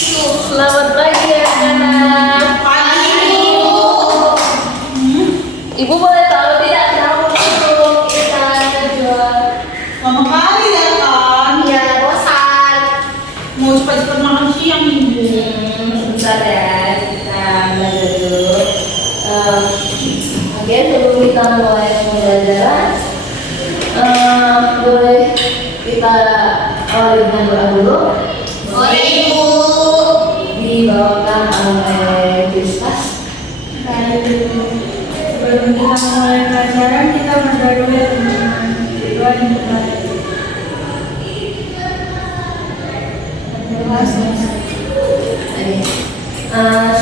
Selamat pagi anak-anak. Pagi, Ibu. Ibu boleh tahu tidak kenapa masuk kita jual? Lama kali ya kan? Iya, bosan. Mau cepat-cepat makan siang, Ibu. Sebentar ya, kita belajar dulu. Oke, sebelum kita mulai pembelajaran, boleh kita awali dengan doa dulu. Boleh, Ibu. Dibawakan oleh Kristas. Sebelum kita mulai pelajaran, kita berdoa dulu ya teman-teman. Doa dimulai.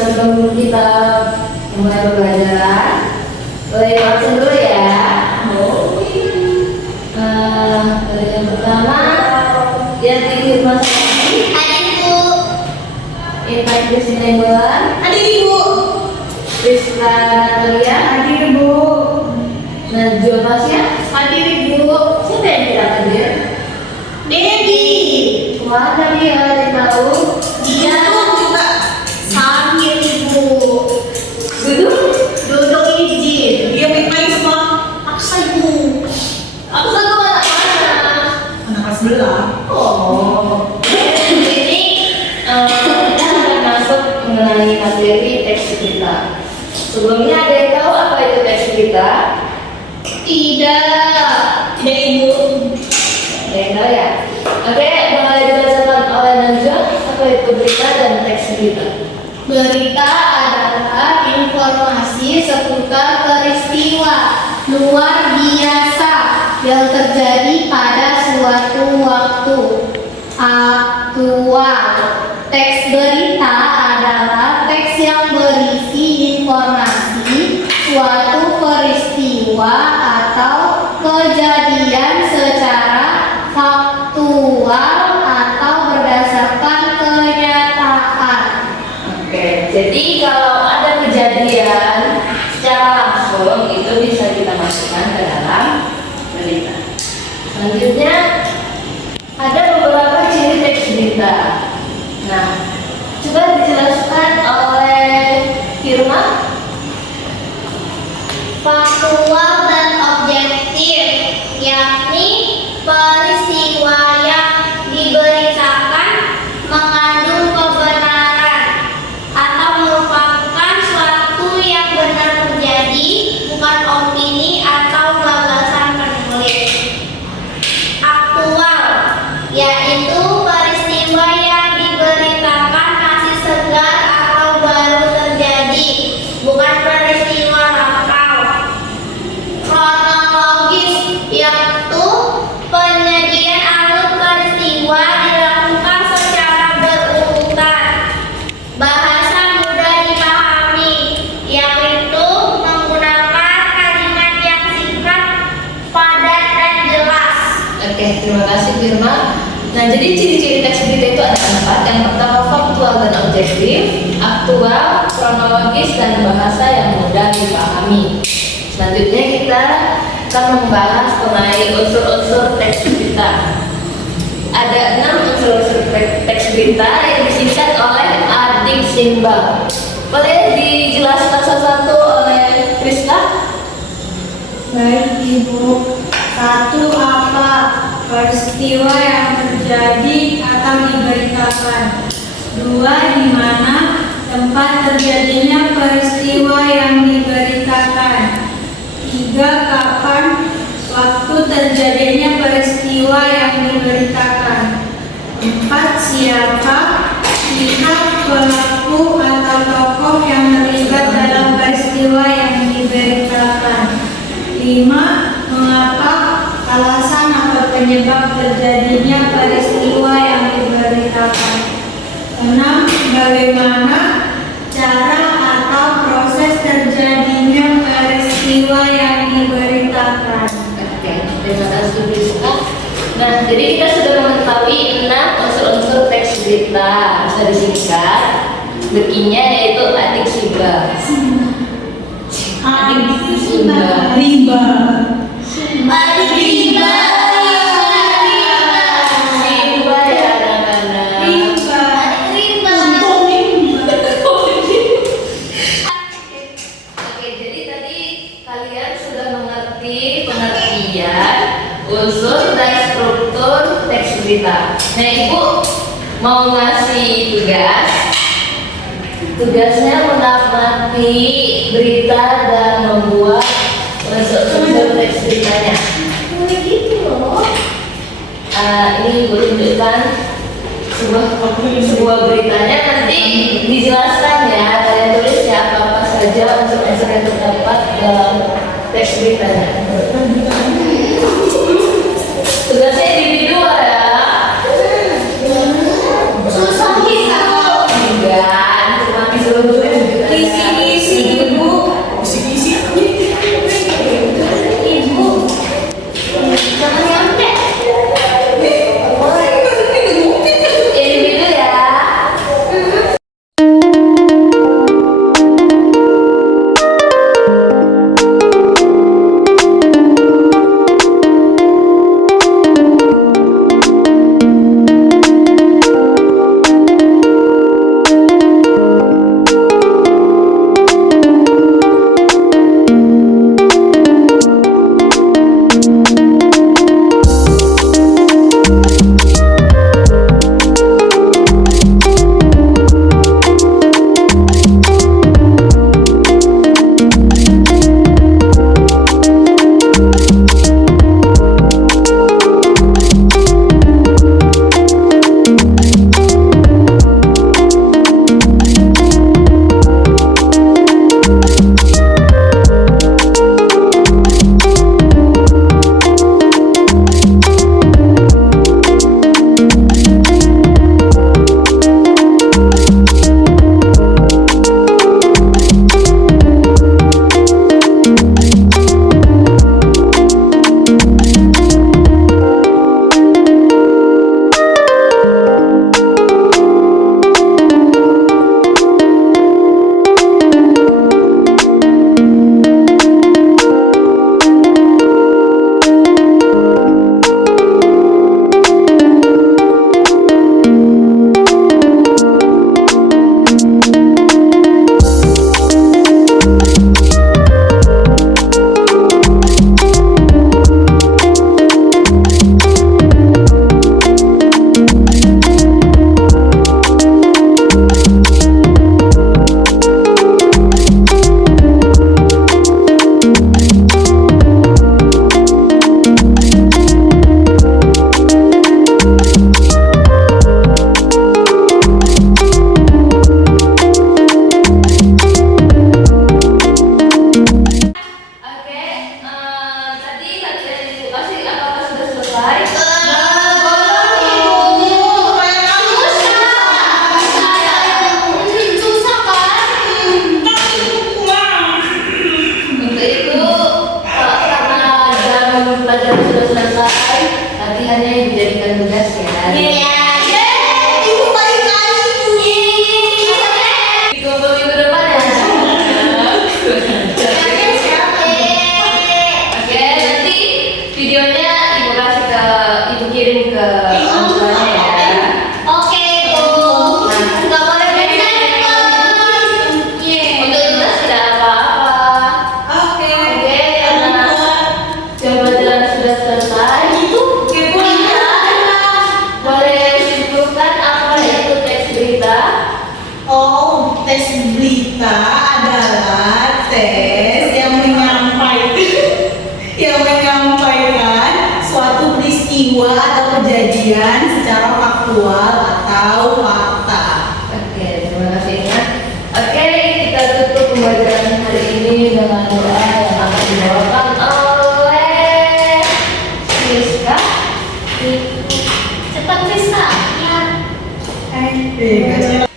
Sebelum kita mulai pembelajaran, boleh langsung dulu ya. Yang pertama, yang firman tadi, Ada, Ibu. Intan Kristina Bulan, Adik, Ibu. Rizka Natalia, Adik, Ibu. Najwa Pasya, Adik, Ibu. siapa yang tidak hadir? Dedi. Wah, tadi ya tahu. Dia juga. sakit, Ibu. Duduk izin. Dia main-main semua. Paksa, Ibu. aku satu anak-anak. Anak kelas sebelah. Oh, ini kita akan masuk mengenai materi teks kita. Sebelumnya ada yang tahu apa itu teks kita? Tidak. Tidak, Ibu. Ada yang tahu ya? Oke, mulai dibacakan oleh Najwa apa itu berita dan teks berita. Berita adalah informasi seputar peristiwa luar biasa yang terjadi pada suatu waktu aktual. Teks berita adalah teks yang berisi informasi suatu peristiwa atau kejadian secara faktual atau berdasarkan kenyataan. Oke, jadi kalau ada kejadian secara langsung itu bisa kita masukkan ke dalam berita. Selanjutnya ada beberapa ciri teks berita. Nah, coba dijelaskan oleh Firman. Faktual dan objektif, yakni peristiwa yang diberitakan mengandung kebenaran atau merupakan suatu yang benar terjadi, bukan opini atau gagasan penulis. Aktual, yaitu peristiwa yang diberitakan masih segar atau baru terjadi, bukan peristiwa lampau. Kronologis, yaitu penyajian alur peristiwa dilakukan secara berurutan. Bahasa mudah dipahami, yaitu menggunakan kalimat yang singkat, padat, dan jelas. Oke, terima kasih Firman. Nah, jadi ciri-ciri teks berita itu ada 4. Yang pertama faktual dan objektif, aktual, kronologis, dan bahasa yang mudah dipahami. Selanjutnya kita akan membahas mengenai unsur-unsur teks berita. Ada 6 unsur-unsur teks berita yang disingkat oleh Adik Simbang. Boleh dijelaskan satu-satu oleh Krista? Baik, Ibu. 1. Apa peristiwa yang terjadi atau diberitakan? 2. Di mana tempat terjadinya peristiwa yang diberitakan? 3. Kapan waktu terjadinya peristiwa yang diberitakan? 4. Siapa pihak, pelaku, atau tokoh yang terlibat dalam peristiwa yang diberitakan? 5. Mengapa, alasan atau penyebab terjadinya peristiwa yang diberitakan? 6. Bagaimana cara atau proses terjadinya peristiwa yang diberitakan? Oke, terima kasih Krista. Nah, jadi kita sudah mengetahui 6 unsur-unsur teks berita. Bisa disingkat. Bekinya yaitu Adik Simbang. Adik Simbang. Riba. Adik riba. Simba ya anak-anak. Riba. Adik riba. mau ngasih tugas. Tugasnya mengamati berita dan membuat unsur teks beritanya. Begitu loh. Ini gue tunjukkan sebuah beritanya, nanti dijelaskan ya, kalian tulis ya apa saja unsur-unsur yang terdapat dalam teks beritanya. Tugasnya individual ya. Susah gitu. Enggak, cuma disuruh Isi ibu. Ibu. Jangan nyampe. individu ya. berita adalah tes yang menyampaikan suatu peristiwa atau kejadian secara faktual atau fakta. Oke, terima kasih ya. Oke, kita tutup pembelajaran hari ini dengan doa yang akan dibawakan oleh Rizka. Cepat Rizka. Ya. Gak